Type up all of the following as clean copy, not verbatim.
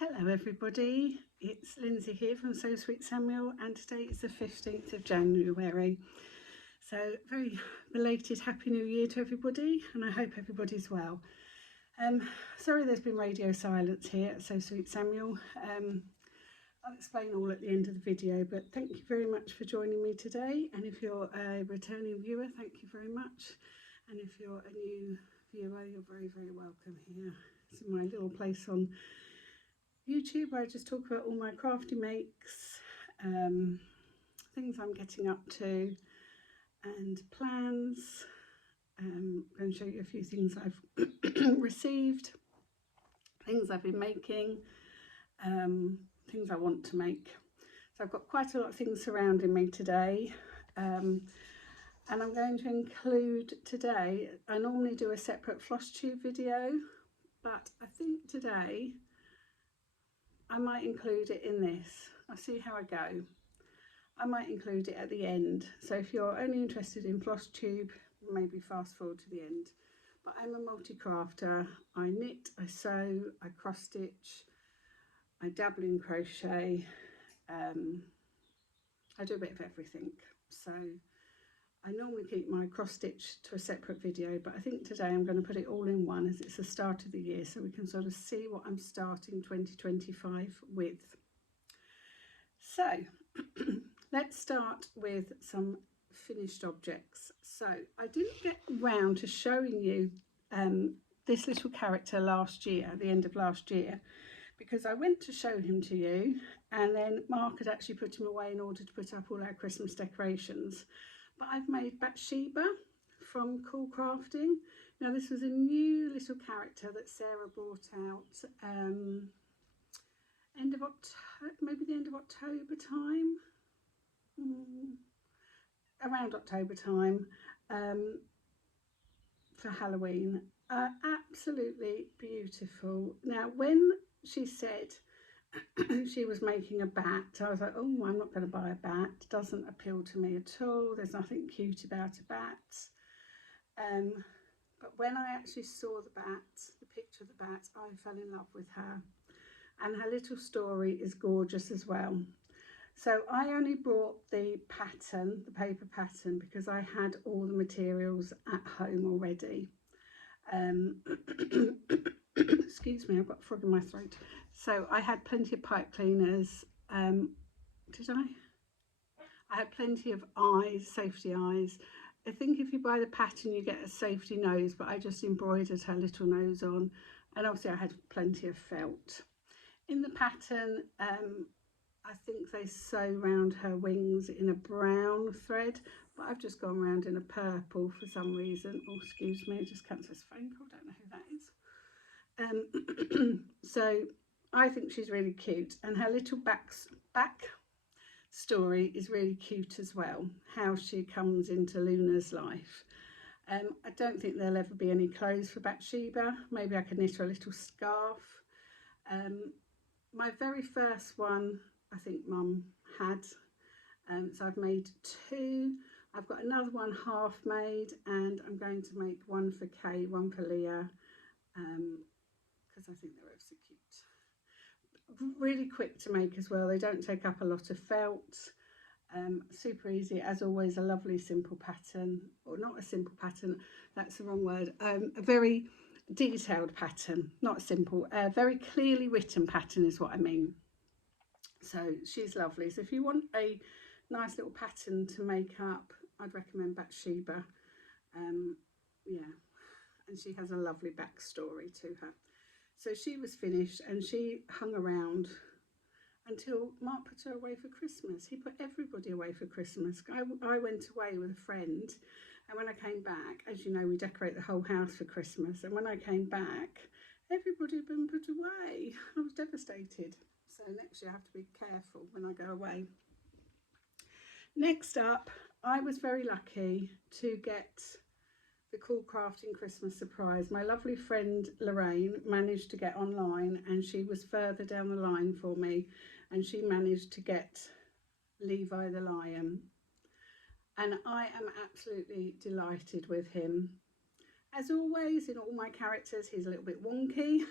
Hello everybody, it's Lindsay here from So Sweet Samuel, and today is the 15th of January. So very belated Happy New Year to everybody, and I hope everybody's well. Sorry there's been radio silence here at So Sweet Samuel. I'll explain all at the end of the video, but thank you very much for joining me today, and if you're a returning viewer, thank you very much, and if you're a new viewer, you're very welcome here. This is my little place on YouTube where I just talk about all my crafty makes, things I'm getting up to and plans. I'm going to show you a few things I've received, things I've been making, things I want to make. So I've got quite a lot of things surrounding me today, and I'm going to include today, I normally do a separate floss tube video, but I think today I might include it in this. I'll see how I go. I might include it at the end. So if you're only interested in floss tube, maybe fast forward to the end. But I'm a multi-crafter. I knit, I sew, I cross stitch, I dabble in crochet. I do a bit of everything. So I normally keep my cross stitch to a separate video, but I think today I'm going to put it all in one as it's the start of the year, so we can sort of see what I'm starting 2025 with. So let's start with some finished objects. So I didn't get round to showing you this little character last year, at the end of last year, because I went to show him to you, and then Mark had actually put him away in order to put up all our Christmas decorations. But I've made Bathsheba from Cool Crafting. Now this was a new little character that Sarah brought out end of October, maybe the end of October time, around October time, for Halloween. Absolutely beautiful. Now when she said she was making a bat, I was like, oh, I'm not going to buy a bat. It doesn't appeal to me at all. There's nothing cute about a bat. But when I actually saw the bat, the picture of the bat, I fell in love with her. And her little story is gorgeous as well. So I only brought the pattern, the paper pattern, because I had all the materials at home already. Excuse me, I've got a frog in my throat. So I had plenty of pipe cleaners. Did I? I had plenty of eyes, safety eyes. I think if you buy the pattern you get a safety nose, but I just embroidered her little nose on, and obviously I had plenty of felt. In the pattern, I think they sew round her wings in a brown thread, but I've just gone round in a purple for some reason. Oh, excuse me, I just cancelled this phone call, don't know who that is. So I think she's really cute, and her little back story is really cute as well, how she comes into Luna's life. I don't think there'll ever be any clothes for Bathsheba. Maybe I could knit her a little scarf. My very first one I think Mum had, so I've made two. I've got another one half made, and I'm going to make one for Kay, one for Leah, because I think they're ever so cute. Really quick to make as well. They don't take up a lot of felt. Super easy, as always. A lovely simple pattern, or not a simple pattern, that's the wrong word. A very detailed pattern, not simple. A very clearly written pattern is what I mean. So she's lovely. So if you want a nice little pattern to make up, I'd recommend Bathsheba. Yeah, and she has a lovely backstory to her. So she was finished, and she hung around until Mark put her away for Christmas. He put everybody away for Christmas. I went away with a friend, and when I came back, as you know, we decorate the whole house for Christmas, and when I came back, everybody had been put away. I was devastated. So next year I have to be careful when I go away. Next up, I was very lucky to get the Cool Crafting Christmas surprise. My lovely friend Lorraine managed to get online, and she was further down the line for me, and she managed to get Levi the Lion. And I am absolutely delighted with him. As always, in all my characters, he's a little bit wonky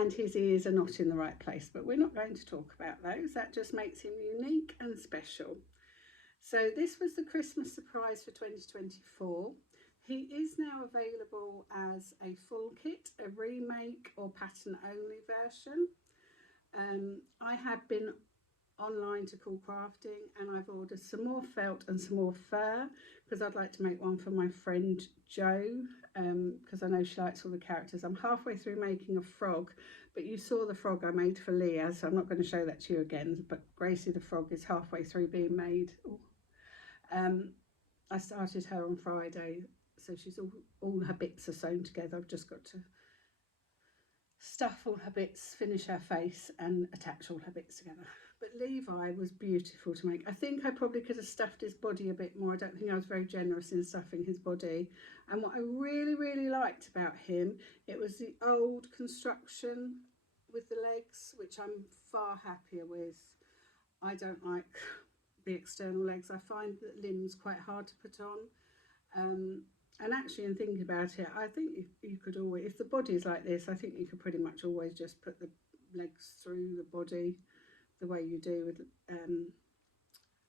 and his ears are not in the right place, but we're not going to talk about those. That just makes him unique and special. So this was the Christmas surprise for 2024. He is now available as a full kit, a remake or pattern only version. I have been online to Cool Crafting, and I've ordered some more felt and some more fur because I'd like to make one for my friend Jo, because I know she likes all the characters. I'm halfway through making a frog, but you saw the frog I made for Leah, so I'm not going to show that to you again, but Gracie the frog is halfway through being made. I started her on Friday, so she's all her bits are sewn together. I've just got to stuff all her bits, finish her face and attach all her bits together. But Levi was beautiful to make. I think I probably could have stuffed his body a bit more. I don't think I was very generous in stuffing his body. And what I really liked about him, it was the old construction with the legs, which I'm far happier with. I don't like the external legs. I find that limbs quite hard to put on. And actually, in thinking about it, I think you could always, if the body is like this, I think you could pretty much always just put the legs through the body the way you do with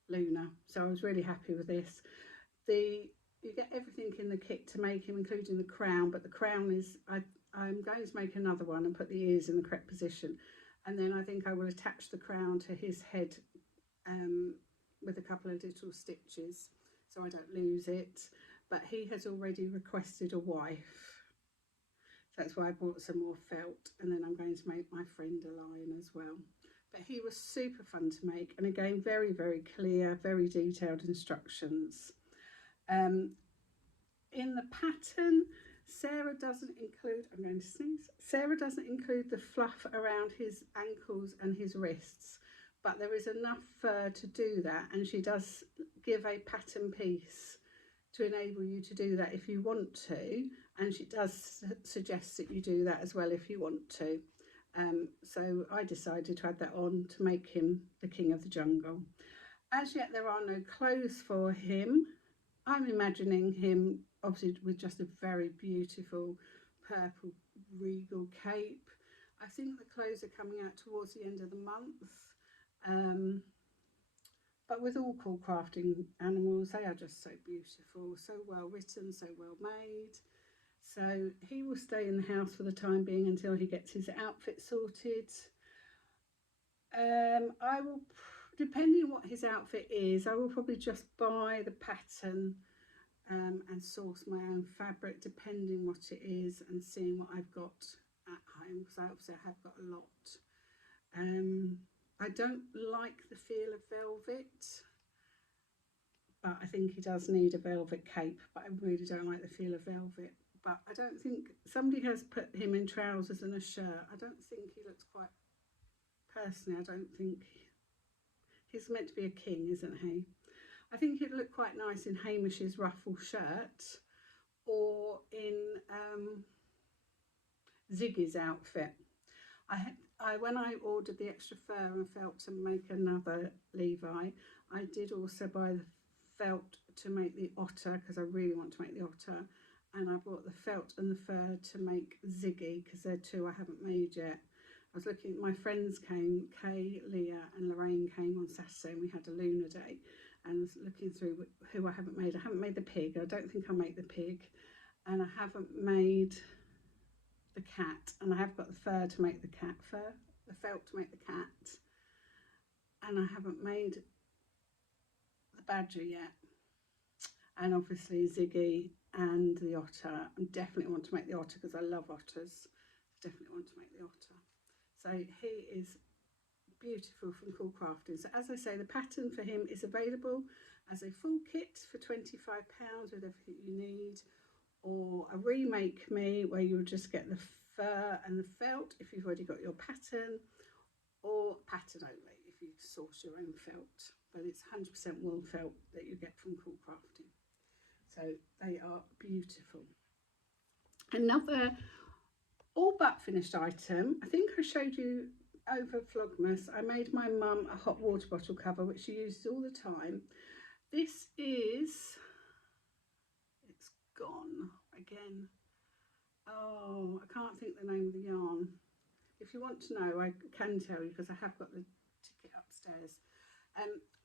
Luna. So I was really happy with this. You get everything in the kit to make him, including the crown, but the crown is, I'm going to make another one and put the ears in the correct position. And then I think I will attach the crown to his head with a couple of little stitches so I don't lose it. But he has already requested a wife. So that's why I bought some more felt, and then I'm going to make my friend a lion as well. But he was super fun to make, and again, very clear, very detailed instructions. In the pattern, Sarah doesn't include, I'm going to sneeze, Sarah doesn't include the fluff around his ankles and his wrists, but there is enough fur to do that, and she does give a pattern piece to enable you to do that if you want to, and she does suggest that you do that as well if you want to. So I decided to add that on to make him the king of the jungle. As yet there are no clothes for him. I'm imagining him obviously with just a very beautiful purple regal cape. I think the clothes are coming out towards the end of the month. But with all Cool Crafting animals, they are just so beautiful, so well written, so well made. So he will stay in the house for the time being until he gets his outfit sorted. I will, depending on what his outfit is, I will probably just buy the pattern and source my own fabric depending what it is, and seeing what I've got at home, because I obviously have got a lot. I don't like the feel of velvet, but I think he does need a velvet cape, but I really don't like the feel of velvet. But I don't think, somebody has put him in trousers and a shirt. I don't think he looks quite, personally, I don't think, he's meant to be a king, isn't he? I think he'd look quite nice in Hamish's ruffle shirt, or in Ziggy's outfit. When I ordered the extra fur and felt to make another Levi, I did also buy the felt to make the otter, because I really want to make the otter, and I bought the felt and the fur to make Ziggy, because they're two I haven't made yet. I was looking, my friends came, Kay, Leah and Lorraine came on Saturday, and we had a Lunar Day, and I was looking through who I haven't made. I haven't made the pig, I don't think I'll make the pig, and I haven't made the cat, and I have got the fur to make the cat fur, the felt to make the cat, and I haven't made the badger yet, and obviously Ziggy and the otter. I definitely want to make the otter because I love otters. Definitely want to make the otter. So he is beautiful from Cool Crafting. So as I say, the pattern for him is available as a full kit for £25 with everything you need, or a remake me where you'll just get the fur and the felt if you've already got your pattern, or pattern only if you source your own felt. But it's 100% wool felt that you get from Cool Crafting. So they are beautiful. Another all but finished item, I think I showed you over Vlogmas, I made my mum a hot water bottle cover which she uses all the time. This is, it's gone again. Oh, I can't think the name of the yarn. If if you want to know, I can tell you because I have got the ticket upstairs.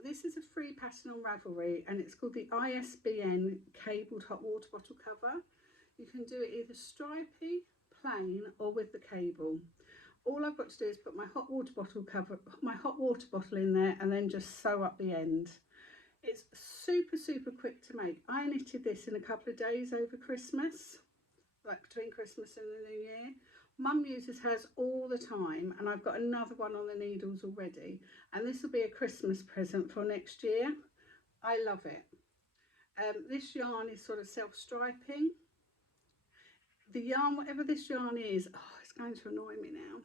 This is a free pattern on Ravelry, and it's called the ISBN cabled hot water bottle cover. You can do it either stripy, plain, or with the cable. All I've got to do is put my hot water bottle in there, and then just sew up the end. It's super quick to make. I knitted this in a couple of days over Christmas, like between Christmas and the New Year. Mum uses hers all the time, and I've got another one on the needles already, and this will be a Christmas present for next year. I love it. This yarn is sort of self-striping. The yarn, whatever this yarn is, it's going to annoy me now.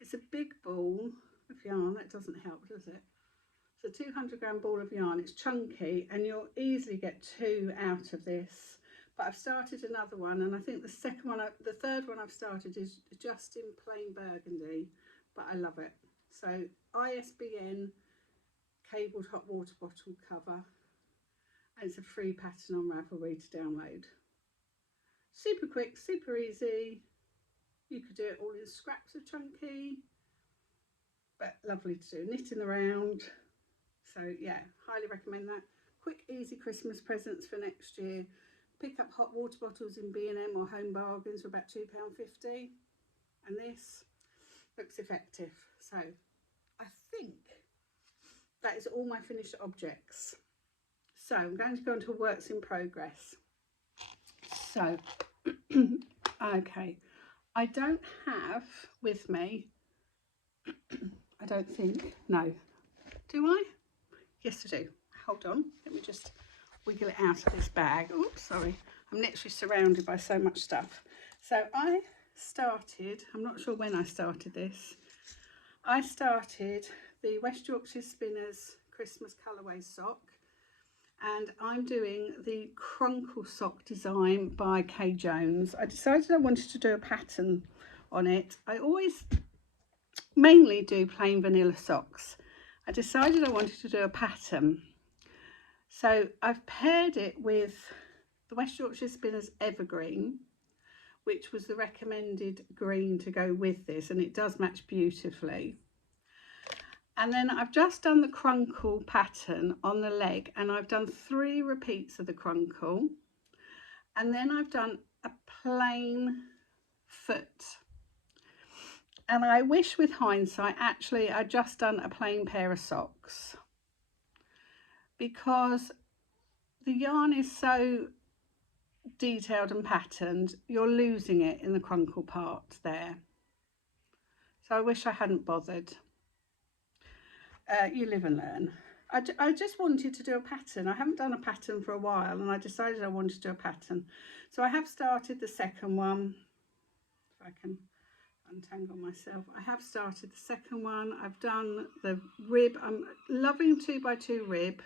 It's a big ball of yarn. That doesn't help, does it? It's a 200-gram ball of yarn. It's chunky, and you'll easily get 2 out of this. But I've started another one, and I think the third one I've started is just in plain burgundy, but I love it. So ISBN cabled hot water bottle cover, and it's a free pattern on Ravelry to download. Super quick, super easy. You could do it all in scraps of chunky, but lovely to do, knitting around. So yeah, highly recommend that. Quick, easy Christmas presents for next year. Pick up hot water bottles in B&M or Home Bargains for about £2.50, and this looks effective. So I think that is all my finished objects. So I'm going to go on to works in progress. So okay, I don't have with me, I don't think, no, do I? Yes I do. Hold on, let me just wiggle it out of this bag. Oops, sorry, I'm literally surrounded by so much stuff. So I started, I'm not sure when I started this, I started the West Yorkshire Spinners Christmas colourway sock, and I'm doing the Crunkle sock design by Kay Jones. I decided I wanted to do a pattern on it. I always mainly do plain vanilla socks. I decided I wanted to do a pattern. So I've paired it with the West Yorkshire Spinners Evergreen, which was the recommended green to go with this, and it does match beautifully. And then I've just done the Crunkle pattern on the leg, and I've done 3 repeats of the Crunkle, and then I've done a plain foot. And I wish with hindsight, actually, I'd just done a plain pair of socks, because the yarn is so detailed and patterned, you're losing it in the Crunkle part there. So I wish I hadn't bothered. You live and learn. I just wanted to do a pattern. I haven't done a pattern for a while, and I decided I wanted to do a pattern. So I have started the second one. If I can untangle myself. I have started the second one. I've done the rib. I'm loving 2x2 rib.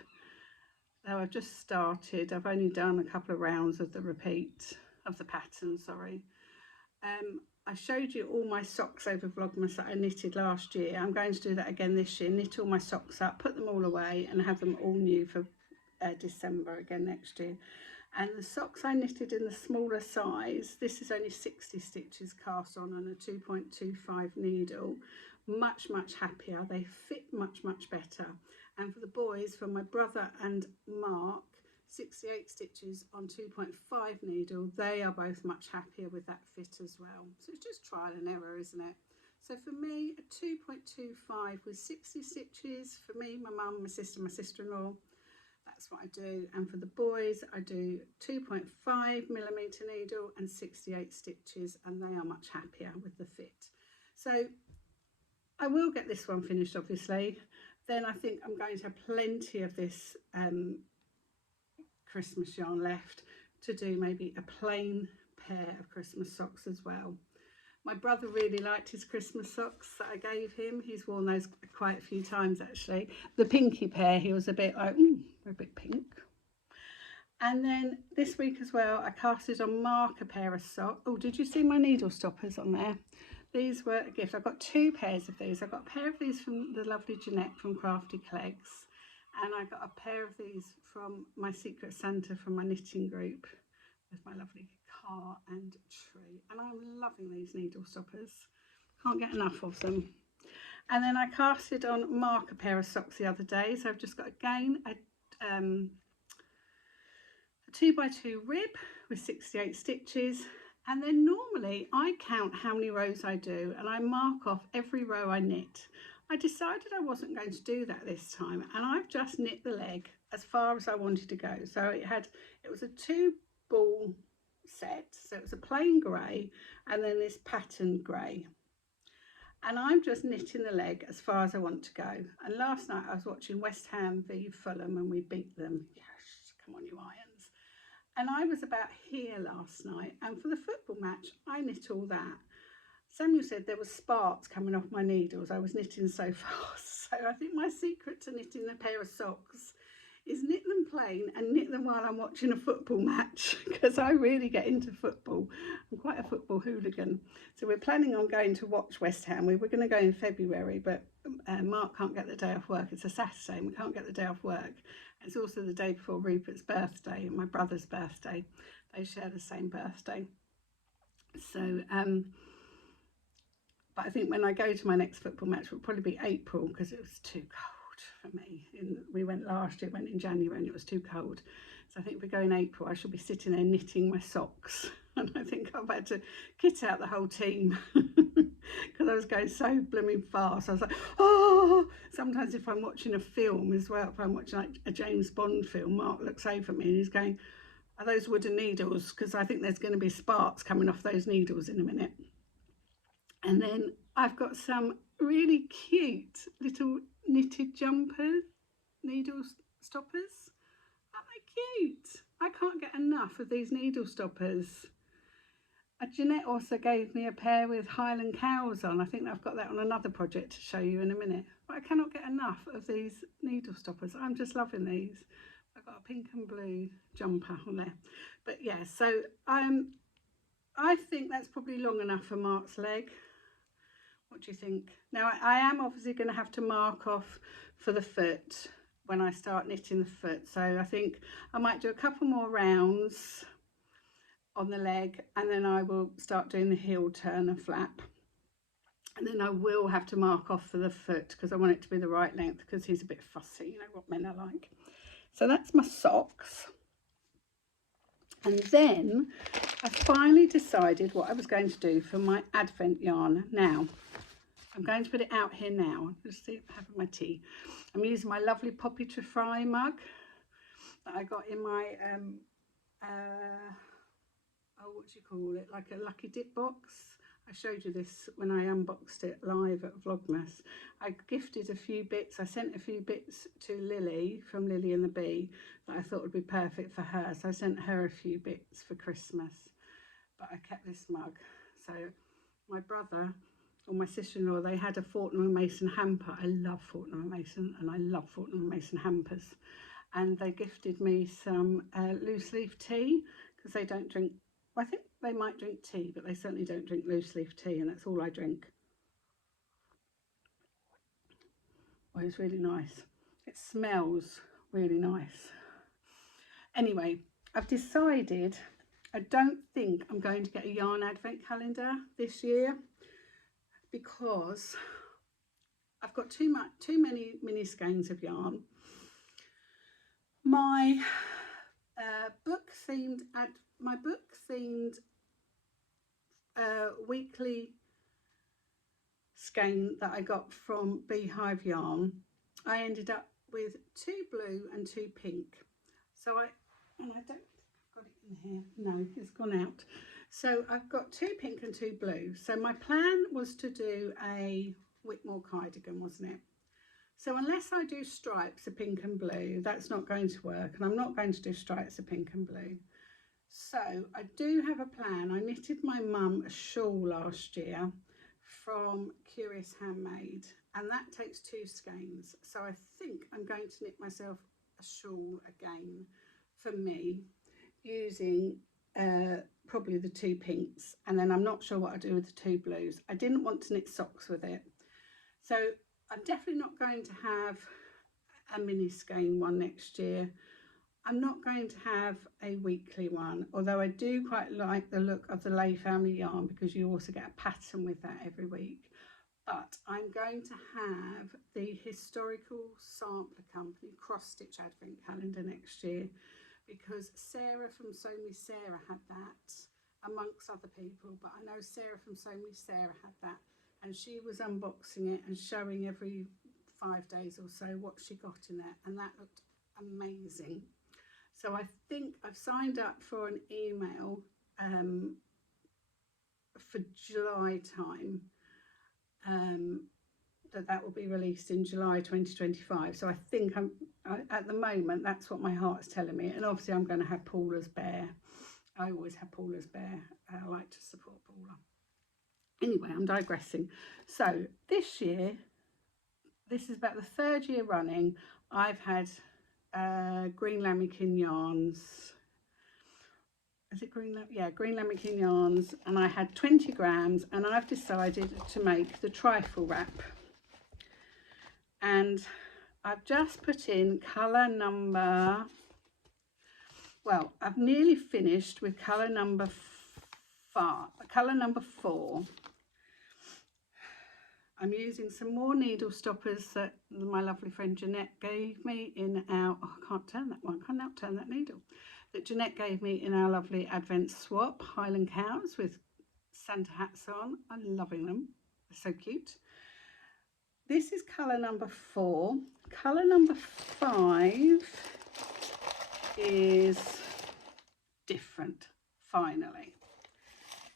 Though I've just started. I've only done a couple of rounds of the repeat of the pattern, sorry. I showed you all my socks over Vlogmas that I knitted last year. I'm going to do that again this year, knit all my socks up, put them all away, and have them all new for December again next year. And the socks I knitted in the smaller size, this is only 60 stitches cast on and a 2.25 needle. Much happier. They fit much better. And for the boys, for my brother and Mark, 68 stitches on 2.5 needle, they are both much happier with that fit as well. So it's just trial and error, isn't it? So for me, a 2.25 with 60 stitches. For me, my mum, my sister, my sister-in-law, that's what I do. And for the boys, I do 2.5mm needle and 68 stitches, and they are much happier with the fit. So I will get this one finished, obviously. Then I think I'm going to have plenty of this Christmas yarn left to do maybe a plain pair of Christmas socks as well. My brother really liked his Christmas socks that I gave him. He's worn those quite a few times actually. The pinky pair, he was a bit like, they're a bit pink. And then this week as well, I casted on Mark a pair of socks. Oh, did you see my needle stoppers on there? These were a gift. I've got 2 pairs of these. I got a pair of these from the lovely Jeanette from Crafty Clegs. And I got a pair of these from my Secret Santa from my knitting group with my lovely car and tree. And I'm loving these needle stoppers Can't get enough of them. And then I casted on Mark a pair of socks the other day, so I've just got again a 2x2 rib with 68 stitches, and then normally I count how many rows I do and I mark off every row I knit. I decided I wasn't going to do that this time, and I've just knit the leg as far as I wanted to go. So it was a 2-ball set, so it was a plain grey and then this patterned grey, and I'm just knitting the leg as far as I want to go. And last night I was watching West Ham v Fulham and we beat them. Yes, come on you Irons. And I was about here last night, and for the football match I knit all that. Samuel said there was sparks coming off my needles. I was knitting so fast. So I think my secret to knitting a pair of socks is knit them plain and knit them while I'm watching a football match, because I really get into football. I'm quite a football hooligan. So we're planning on going to watch West Ham. We were going to go in February, but Mark can't get the day off work. It's a Saturday and we can't get the day off work. It's also the day before Rupert's birthday and my brother's birthday. They share the same birthday. So but I think when I go to my next football match, it will probably be April, because it was too cold for me. We went last year, went in January, and it was too cold. So I think if we go in April, I shall be sitting there knitting my socks. And I think I've had to kit out the whole team because I was going so blooming fast. I was like, oh! Sometimes if I'm watching a film as well, if I'm watching like a James Bond film, Mark looks over at me and he's going, are those wooden needles? Because I think there's going to be sparks coming off those needles in a minute. And then I've got some really cute little knitted jumper needle stoppers. Aren't they cute? I can't get enough of these needle stoppers. Jeanette also gave me a pair with Highland cows on. I think I've got that on another project to show you in a minute. But I cannot get enough of these needle stoppers. I'm just loving these. I've got a pink and blue jumper on there. But yeah, so I think that's probably long enough for Mark's leg. What do you think? Now I am obviously going to have to mark off for the foot when I start knitting the foot. So I think I might do a couple more rounds on the leg, and then I will start doing the heel turn and flap. And then I will have to mark off for the foot because I want it to be the right length, because he's a bit fussy, you know what men are like. So that's my socks. And then I finally decided what I was going to do for my advent yarn. Now, I'm going to put it out here now. Just having my tea. I'm using my lovely Poppy to Fry mug that I got in my, what do you call it? Like a Lucky Dip box. I showed you this when I unboxed it live at Vlogmas. I gifted a few bits. I sent a few bits to Lily from Lily and the Bee that I thought would be perfect for her. So I sent her a few bits for Christmas. But I kept this mug. So my brother or my sister-in-law, they had a Fortnum & Mason hamper. I love Fortnum & Mason, and I love Fortnum & Mason hampers. And they gifted me some loose leaf tea, because they don't drink, well, I think they might drink tea, but they certainly don't drink loose leaf tea, and that's all I drink. Well, it's really nice. It smells really nice. Anyway, I've decided I don't think I'm going to get a yarn advent calendar this year, because I've got too many mini skeins of yarn. My book themed weekly skein that I got from Beehive Yarn, I ended up with 2 blue and 2 pink. So I don't think I've got it in here. No, it's gone out. So I've got 2 pink and 2 blue. So my plan was to do a Whitmore cardigan, wasn't it? So unless I do stripes of pink and blue, that's not going to work, and I'm not going to do stripes of pink and blue. So I do have a plan. I knitted my mum a shawl last year from Curious Handmade, and that takes 2 skeins. So I think I'm going to knit myself a shawl again for me, using probably the 2 pinks, and then I'm not sure what I'll do with the 2 blues. I didn't want to knit socks with it, so I'm definitely not going to have a mini skein one next year. I'm not going to have a weekly one, although I do quite like the look of the Lay Family yarn, because you also get a pattern with that every week. but I'm going to have the Historical Sampler Company cross-stitch advent calendar next year, because Sarah from Sew Me Sarah had that, amongst other people, but I know Sarah from Sew Me Sarah had that, and she was unboxing it and showing every 5 days or so what she got in it, and that looked amazing. So I think I've signed up for an email for July time, that will be released in July 2025. So I think at the moment, that's what my heart's telling me. And obviously I'm going to have Paula's bear. I always have Paula's bear. I like to support Paula. Anyway, I'm digressing. So this year, this is about the 3rd year running, I've had green lambikin yarns. Is it green? Yeah, green lambikin yarns, and I had 20 grams, and I've decided to make the trifle wrap. And I've just put in colour number, well, I've nearly finished with colour number 4. I'm using some more needle stoppers that my lovely friend Jeanette gave me in our, oh, I can't turn that one, I cannot turn that needle, that Jeanette gave me in our lovely Advent swap, Highland cows with Santa hats on. I'm loving them, they're so cute. This is colour number 4. Colour number 5 is different, finally.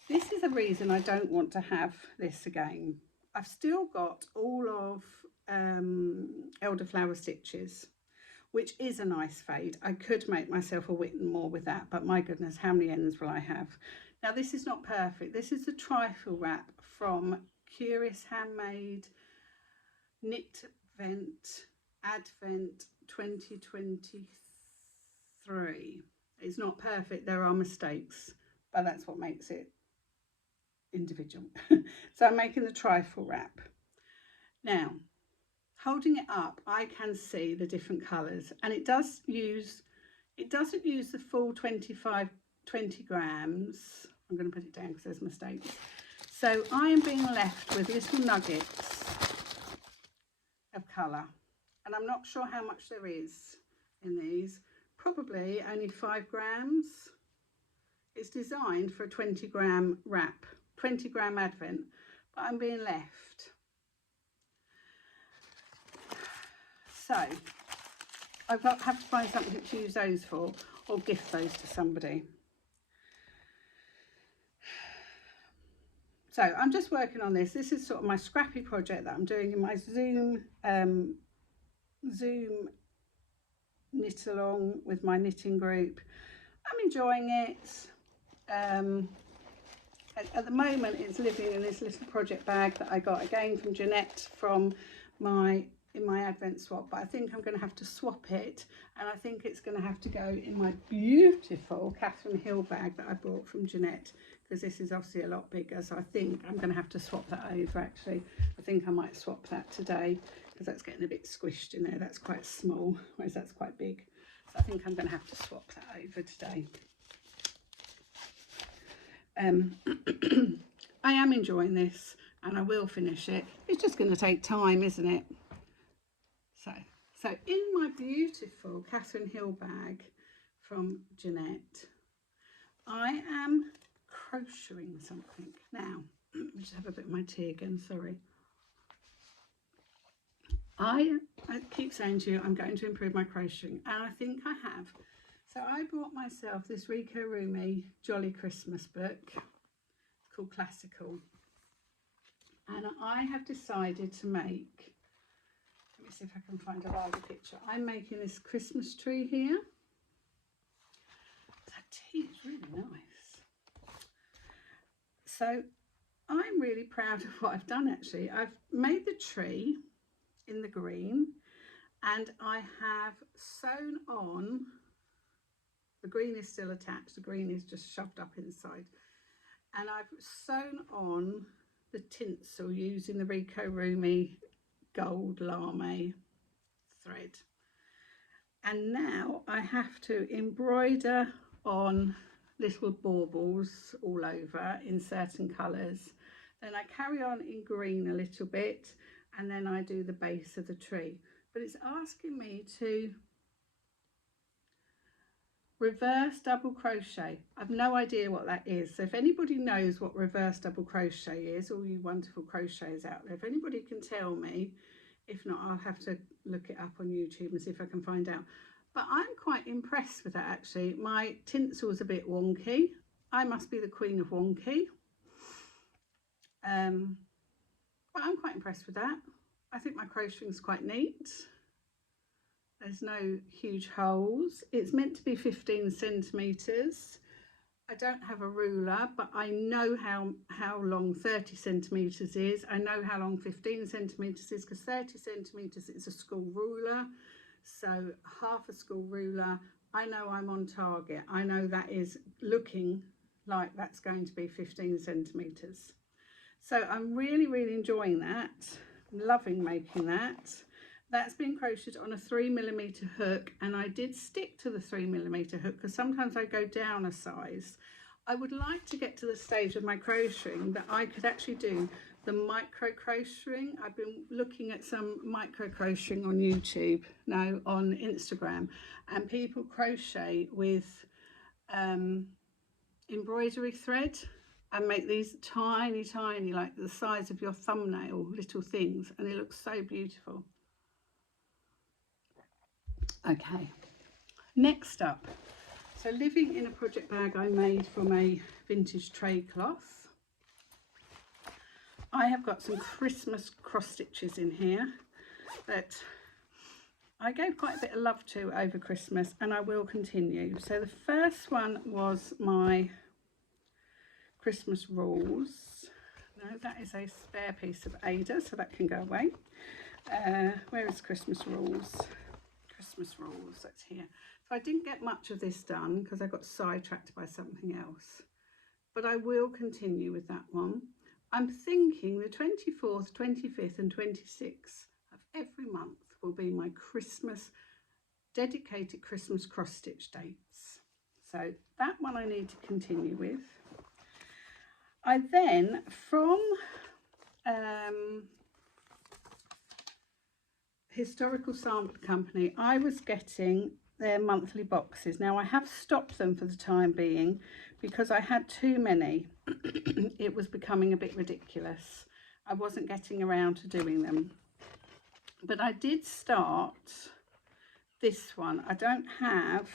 This is the reason I don't want to have this again. I've still got all of elderflower stitches, which is a nice fade. I could make myself a Whitmore with that, but my goodness, how many ends will I have? Now, this is not perfect. This is the trifle wrap from Curious Handmade Knit Advent 2023. It's not perfect, there are mistakes, but that's what makes it individual. So I'm making the trifle wrap. Now, holding it up, I can see the different colours, and it doesn't use the full 20 grams. I'm going to put it down because there's mistakes. So I am being left with little nuggets of colour, and I'm not sure how much there is in these. Probably only 5 grams. It's designed for a 20 gram wrap, 20 gram advent, but I'm being left. So I've got have to find something to use those for, or gift those to somebody. So I'm just working on this. This is sort of my scrappy project that I'm doing in my Zoom knit along with my knitting group. I'm enjoying it. At the moment, it's living in this little project bag that I got again from Jeanette from my Advent swap, but I think I'm going to have to swap it, and I think it's going to have to go in my beautiful Catherine Hill bag that I bought from Jeanette, because this is obviously a lot bigger. So I think I'm going to have to swap that over. Actually, I think I might swap that today, because that's getting a bit squished in there. That's quite small, whereas that's quite big. So I think I'm going to have to swap that over today. I am enjoying this, and I will finish it. It's just going to take time, isn't it? So in my beautiful Catherine Hill bag from Jeanette, I am crocheting something. Now, let me just have a bit of my tea again, sorry. I keep saying to you, I'm going to improve my crocheting, and I think I have. So I bought myself this Rico Rumi Jolly Christmas book. It's called Classical. And I have decided to make, let me see if I can find a larger picture. I'm making this Christmas tree here. That tea is really nice. So I'm really proud of what I've done actually. I've made the tree in the green, and I have sewn on, the green is still attached, the green is just shoved up inside, and I've sewn on the tinsel using the Rico Rumi gold lame thread. And now I have to embroider on little baubles all over in certain colours Then I carry on in green a little bit, and then I do the base of the tree. But it's asking me to reverse double crochet. I've no idea what that is. So if anybody knows what reverse double crochet is, all you wonderful crocheters out there, if anybody can tell me, if not, I'll have to look it up on YouTube and see if I can find out. But I'm quite impressed with that actually. My tinsel's a bit wonky. I must be the queen of wonky. But I'm quite impressed with that. I think my crocheting's quite neat. There's no huge holes. It's meant to be 15 centimetres. I don't have a ruler, but I know how long 30 centimetres is. I know how long 15 centimetres is, because 30 centimetres is a school ruler. So half a school ruler, I know I'm on target. I know that is looking like that's going to be 15 centimetres. So I'm really, really enjoying that. I'm loving making that. That's been crocheted on a 3mm hook, and I did stick to the 3mm hook because sometimes I go down a size. I would like to get to the stage of my crocheting that I could actually do the micro crocheting. I've been looking at some micro crocheting on YouTube, no, on Instagram, and people crochet with embroidery thread and make these tiny, like the size of your thumbnail, little things, and it looks so beautiful. Okay, next up, so living in a project bag I made from a vintage tray cloth. I have got some Christmas cross stitches in here that I gave quite a bit of love to over Christmas, and I will continue. So the first one was my Christmas rules. No, that is a spare piece of Ada, so that can go away. Where is Christmas rules? Christmas rules, that's here. So I didn't get much of this done because I got sidetracked by something else, but I will continue with that one. I'm thinking the 24th, 25th and 26th of every month will be my Christmas, dedicated Christmas cross stitch dates. So that one I need to continue with. I then, from Historical Sample Company, I was getting their monthly boxes. Now I have stopped them for the time being because I had too many. It was becoming a bit ridiculous. I wasn't getting around to doing them. But I did start this one. I don't have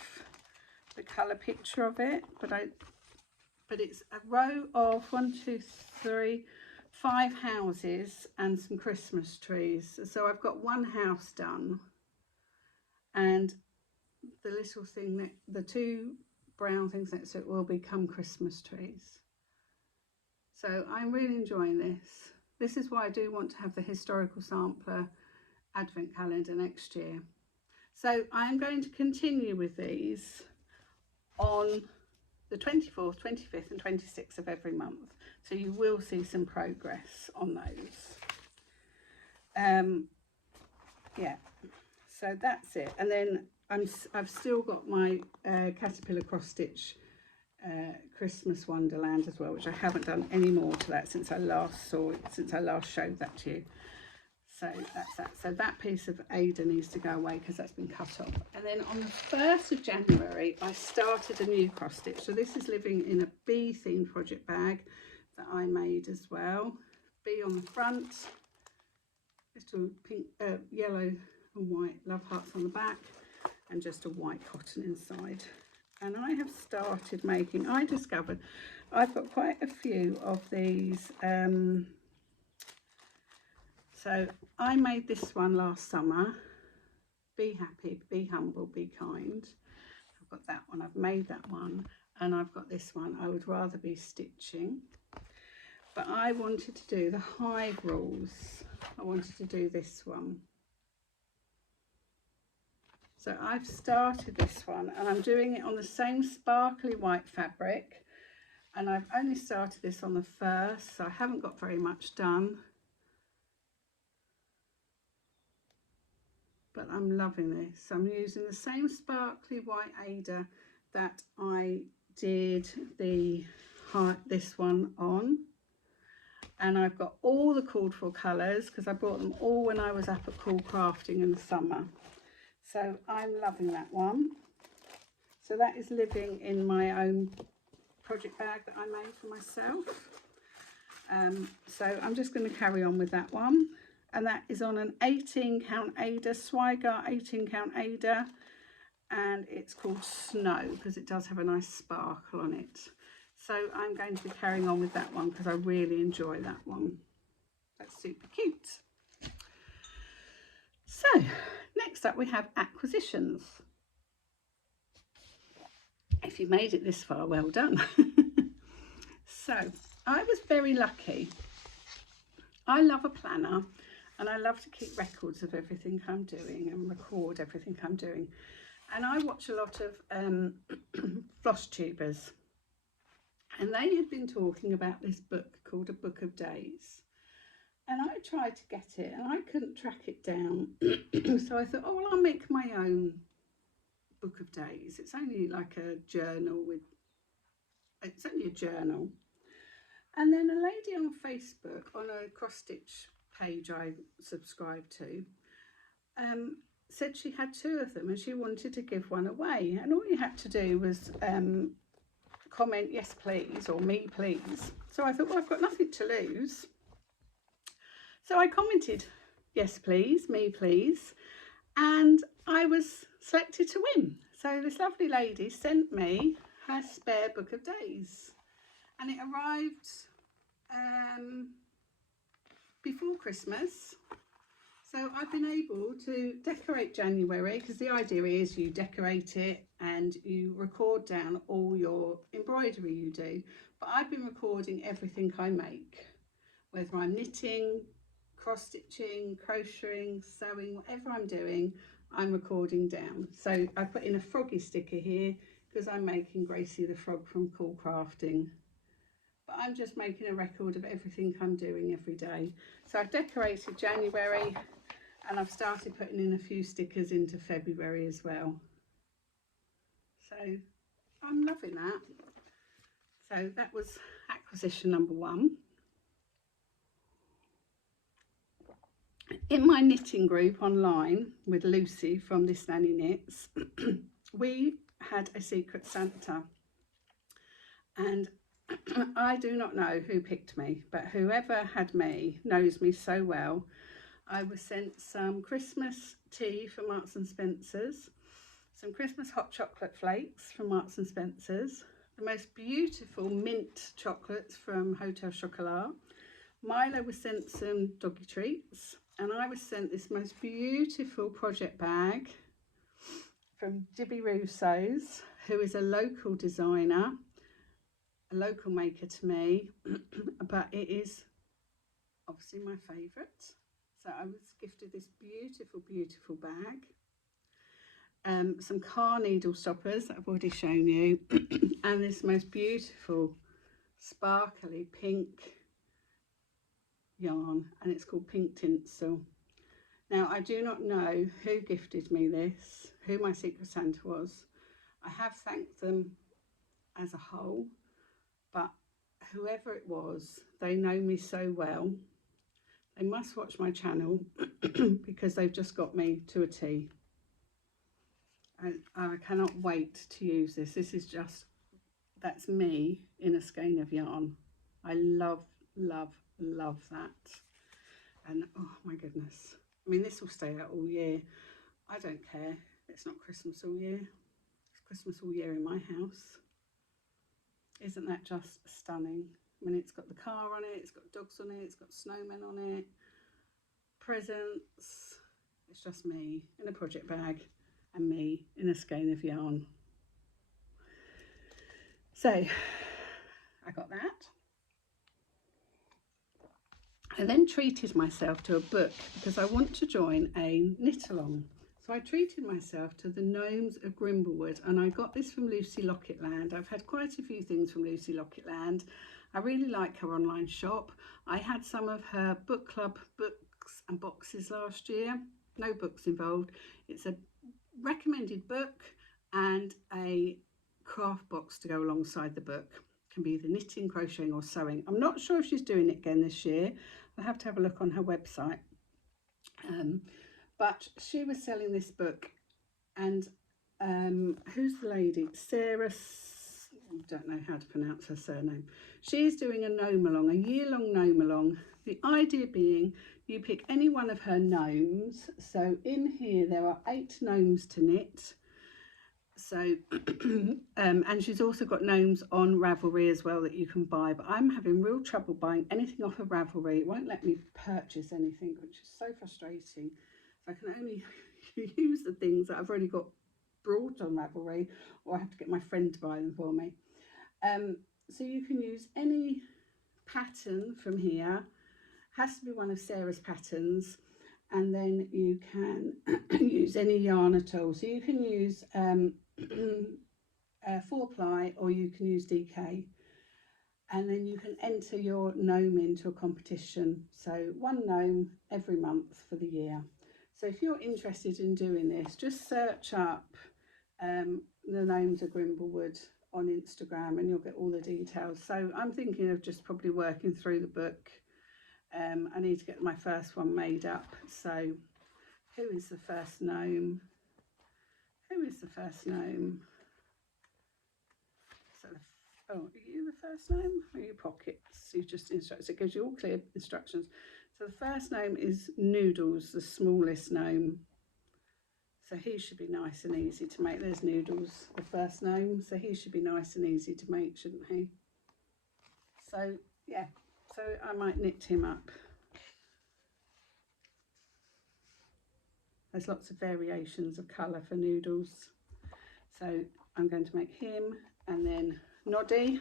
the colour picture of it, but it's a row of 5 houses and some Christmas trees. So I've got one house done, and the little thing that the 2 brown things next to it will become Christmas trees. So I'm really enjoying this. This is why I do want to have the Historical Sampler Advent Calendar next year. So I'm going to continue with these on the 24th, 25th and 26th of every month. So you will see some progress on those. Yeah, so that's it. And then I've still got my Caterpillar cross stitch Christmas Wonderland as well, which I haven't done any more to that since I last saw it, since I last showed that to you. So that's that. So that piece of Ada needs to go away because that's been cut off. And then on the 1st of January, I started a new cross stitch. So this is living in a bee themed project bag that I made as well. Bee on the front, little pink, yellow and white love hearts on the back, and just a white cotton inside. And I have started making, I discovered I've got quite a few of these. So I made this one last summer, Be Happy, Be Humble, Be Kind. I've got that one, I've made that one, and I've got this one, I Would Rather Be Stitching. But I wanted to do the hive rules. I wanted to do this one. So I've started this one, and I'm doing it on the same sparkly white fabric, and I've only started this on the 1st, so I haven't got very much done. But I'm loving this. I'm using the same sparkly white Ada that I did this one on. and I've got all the called for colours because I bought them all when I was up at Cool Crafting in the summer. So I'm loving that one. So that is living in my own project bag that I made for myself. So I'm just going to carry on with that one, and that is on an 18 count Ada, Swiger 18 count Ada, and it's called Snow because it does have a nice sparkle on it. So I'm going to be carrying on with that one because I really enjoy that one. That's super cute. So next up we have acquisitions. If you made it this far, well done. So I was very lucky. I love a planner and I love to keep records of everything I'm doing and record everything I'm doing. And I watch a lot of floss tubers, and they had been talking about this book called A Book of Days. And I tried to get it and I couldn't track it down. So I thought, oh, well, I'll make my own book of days. It's only like a journal it's only a journal. And then a lady on Facebook, on a cross stitch page I subscribe to, said she had 2 of them and she wanted to give one away. And all you had to do was comment yes please or me please. So I thought, well, I've got nothing to lose. So I commented yes please, me please, and I was selected to win. So this lovely lady sent me her spare book of days, and it arrived before Christmas. So I've been able to decorate January, because the idea is you decorate it and you record down all your embroidery you do. But I've been recording everything I make, whether I'm knitting, cross stitching, crocheting, sewing, whatever I'm doing, I'm recording down. So I put in a froggy sticker here because I'm making Gracie the frog from Cool Crafting. But I'm just making a record of everything I'm doing every day. So I've decorated January and I've started putting in a few stickers into February as well. So I'm loving that. So that was acquisition number 1. In my knitting group online with Lucy from This Nanny Knits, we had a secret Santa, and I do not know who picked me, but whoever had me knows me so well. I was sent some Christmas tea from Marks and Spencer's, some Christmas hot chocolate flakes from Marks and Spencer's, the most beautiful mint chocolates from Hotel Chocolat. Milo was sent some doggy treats, and I was sent this most beautiful project bag from Dibby Russo's, who is a local designer, a local maker to me, but it is obviously my favourite. So I was gifted this beautiful, beautiful bag. Some car needle stoppers that I've already shown you, and this most beautiful sparkly pink yarn, and it's called Pink Tinsel. Now I do not know who gifted me this, who my secret Santa was. I have thanked them as a whole, but whoever it was, they know me so well. They must watch my channel because they've just got me to a T. And I cannot wait to use this. This is just, that's me in a skein of yarn. I love, love, love that. And oh my goodness, I mean, this will stay out all year. I don't care. It's not Christmas all year. It's Christmas all year in my house. Isn't that just stunning? I mean, it's got the car on it, it's got dogs on it, it's got snowmen on it, presents. It's just me in a project bag and me in a skein of yarn. So I got that. I then treated myself to a book because I want to join a knit along. So I treated myself to The Gnomes of Grimblewood, and I got this from Lucy Locketland. I've had quite a few things from Lucy Locketland. I really like her online shop. I had some of her book club books and boxes last year. No books involved. It's a recommended book and a craft box to go alongside the book. can be either knitting, crocheting or sewing. I'm not sure if she's doing it again this year. I'll have to have a look on her website. But she was selling this book, and who's the lady? Sarah, I don't know how to pronounce her surname. She's doing a gnome along, a year-long gnome along. The idea being you pick any one of her gnomes. So in here there are 8 gnomes to knit. So and she's also got gnomes on Ravelry as well that you can buy, but I'm having real trouble buying anything off of Ravelry. It won't let me purchase anything, which is so frustrating. So I can only use the things that I've already got brought on Ravelry, or I have to get my friend to buy them for me. So you can use any pattern from here. Has to be one of Sarah's patterns, and then you can use any yarn at all. So you can use 4-ply, or you can use DK, and then you can enter your gnome into a competition. So 1 gnome every month for the year. So if you're interested in doing this, just search up the Gnomes of Grimblewood on Instagram and you'll get all the details. So I'm thinking of just probably working through the book. I need to get my first one made up. So who is the first gnome? Who is the first gnome? So, oh, are you the first gnome? Or are you Pockets? You just instruct. So it gives you all clear instructions. So the first gnome is Noodles, the smallest gnome. So he should be nice and easy to make. There's Noodles, the first gnome. So he should be nice and easy to make, shouldn't he? So yeah, so I might knit him up. There's lots of variations of colour for Noodles. So I'm going to make him, and then Noddy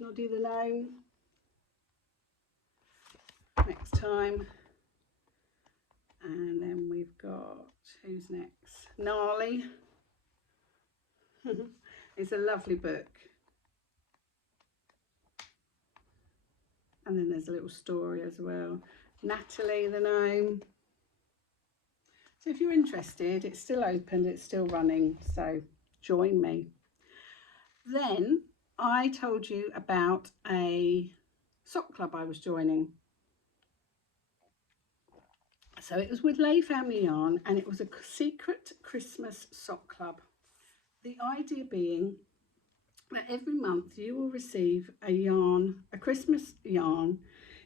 the gnome next time. And then we've got, who's next? Gnarly. It's a lovely book. And then there's a little story as well. Natalie the gnome. So if you're interested, it's still open, it's still running, so join me. Then I told you about a sock club I was joining. So it was with Lay Family Yarn, and it was a secret Christmas sock club. The idea being that every month you will receive a yarn, a Christmas yarn.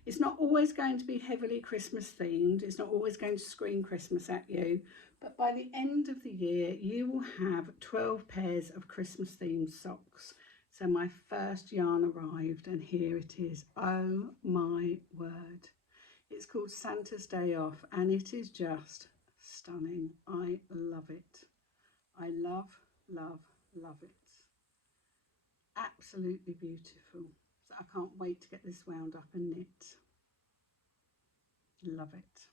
It's not always going to be heavily Christmas themed. It's not always going to scream Christmas at you. But by the end of the year, you will have 12 pairs of Christmas themed socks. So my first yarn arrived, and here it is. Oh my word. It's called Santa's Day Off, and it is just stunning. I love it. I love, love, love it. Absolutely beautiful. So I can't wait to get this wound up and knit. Love it.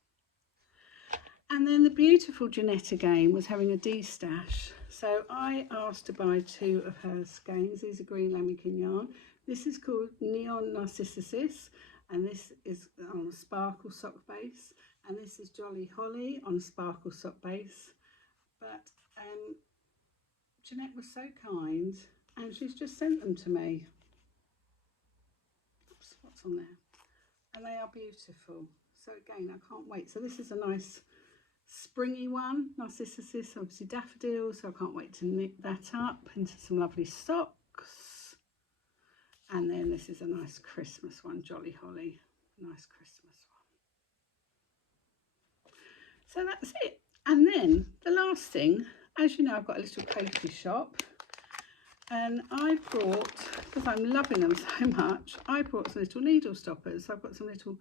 And then the beautiful Jeanette again was having a D-stash. So I asked to buy 2 of her skeins. These are green lambikin yarn. This is called Neon Narcissus, and this is on a sparkle sock base. And this is Jolly Holly on a sparkle sock base. But Jeanette was so kind, and she's just sent them to me. Oops, what's on there? And they are beautiful. So again, I can't wait. So this is a nice springy one, Narcissus, obviously daffodil. So I can't wait to knit that up into some lovely socks. And then this is a nice Christmas one, Jolly Holly, nice Christmas one. So that's it. And then the last thing, as you know, I've got a little Kofi shop. And I brought, because I'm loving them so much, I brought some little needle stoppers. So I've got some little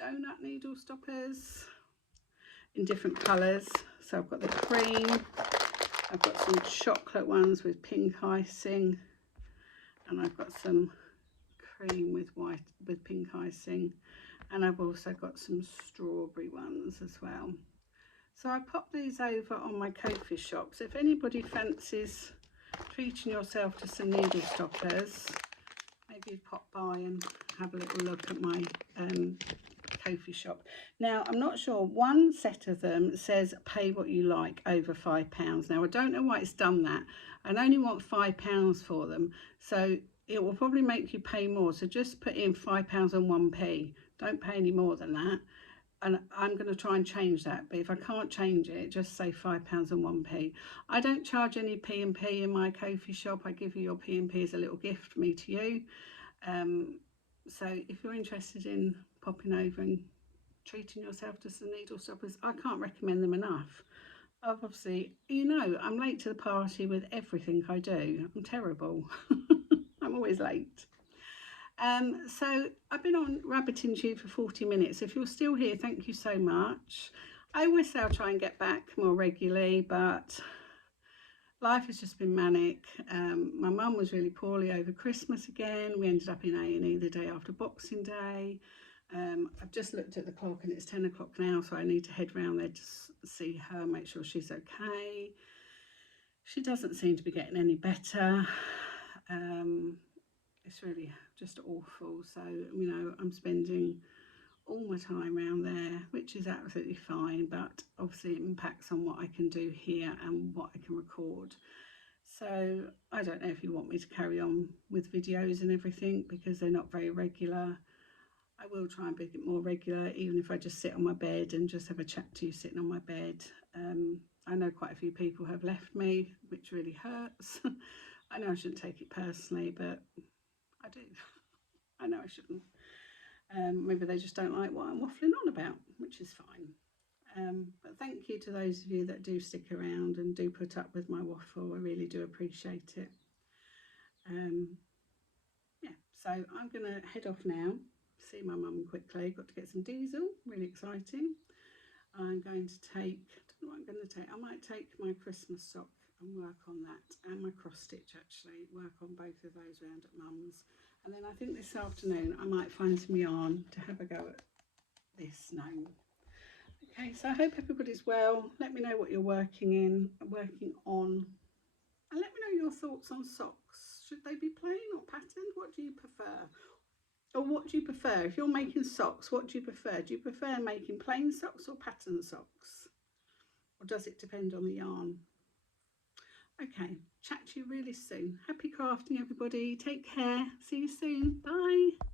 donut needle stoppers in different colours. So I've got the cream, I've got some chocolate ones with pink icing, and I've got some cream with pink icing, and I've also got some strawberry ones as well. So I popped these over on my Kofi shop. So if anybody fancies treating yourself to some needle stoppers, maybe pop by and have a little look at my Kofi shop. Now I'm not sure, one set of them says pay what you like over £5. Now I don't know why it's done that. I only want £5 for them, so it will probably make you pay more. So just put in £5 and 1p. Don't pay any more than that. And I'm going to try and change that, but if I can't change it, just say £5 and 1p. I don't charge any P&P in my Ko-fi shop. I give you your P&P as a little gift from me to you. So if you're interested in popping over and treating yourself to some needle stoppers, I can't recommend them enough. Obviously, you know, I'm late to the party with everything I do. I'm terrible. I'm always late. So I've been on rabbiting tube for 40 minutes. If you're still here, thank you so much. I always say I'll try and get back more regularly, but life has just been manic. My mum was really poorly over Christmas again. We ended up in A&E the day after Boxing Day. I've just looked at the clock and it's 10 o'clock now, so I need to head round there to see her, make sure she's okay. She doesn't seem to be getting any better. It's really just awful. So, you know, I'm spending all my time around there, which is absolutely fine, but obviously it impacts on what I can do here and what I can record. So I don't know if you want me to carry on with videos and everything, because they're not very regular. I will try and make it more regular, even if I just sit on my bed and just have a chat to you sitting on my bed. I know quite a few people have left me, which really hurts. I know I shouldn't take it personally, but I do. I know I shouldn't. Maybe they just don't like what I'm waffling on about, which is fine. But thank you to those of you that do stick around and do put up with my waffle. I really do appreciate it. Yeah, so I'm going to head off now, see my mum quickly. Got to get some diesel, really exciting. I'm going to take, I don't know what I'm going to take. I might take my Christmas sock and work on that, and my cross stitch actually, work on both of those round at mum's. And then I think this afternoon I might find some yarn to have a go at this gnome. Okay, so I hope everybody's well. Let me know what you're working on, and let me know your thoughts on socks. Should they be plain or patterned? What do you prefer? Or what do you prefer? If you're making socks, what do you prefer? Do you prefer making plain socks or pattern socks? Or does it depend on the yarn? Okay, chat to you really soon. Happy crafting, everybody. Take care. See you soon. Bye.